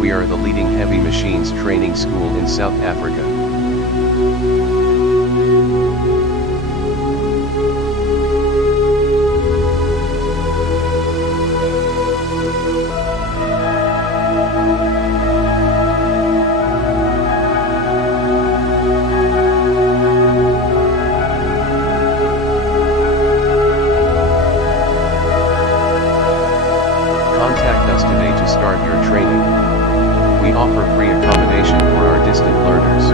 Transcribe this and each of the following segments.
We are the leading heavy machines training school in South Africa. Contact us today to start your training. We offer free accommodation for our distant learners.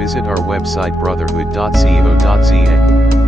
Visit our website brotherhood.co.za.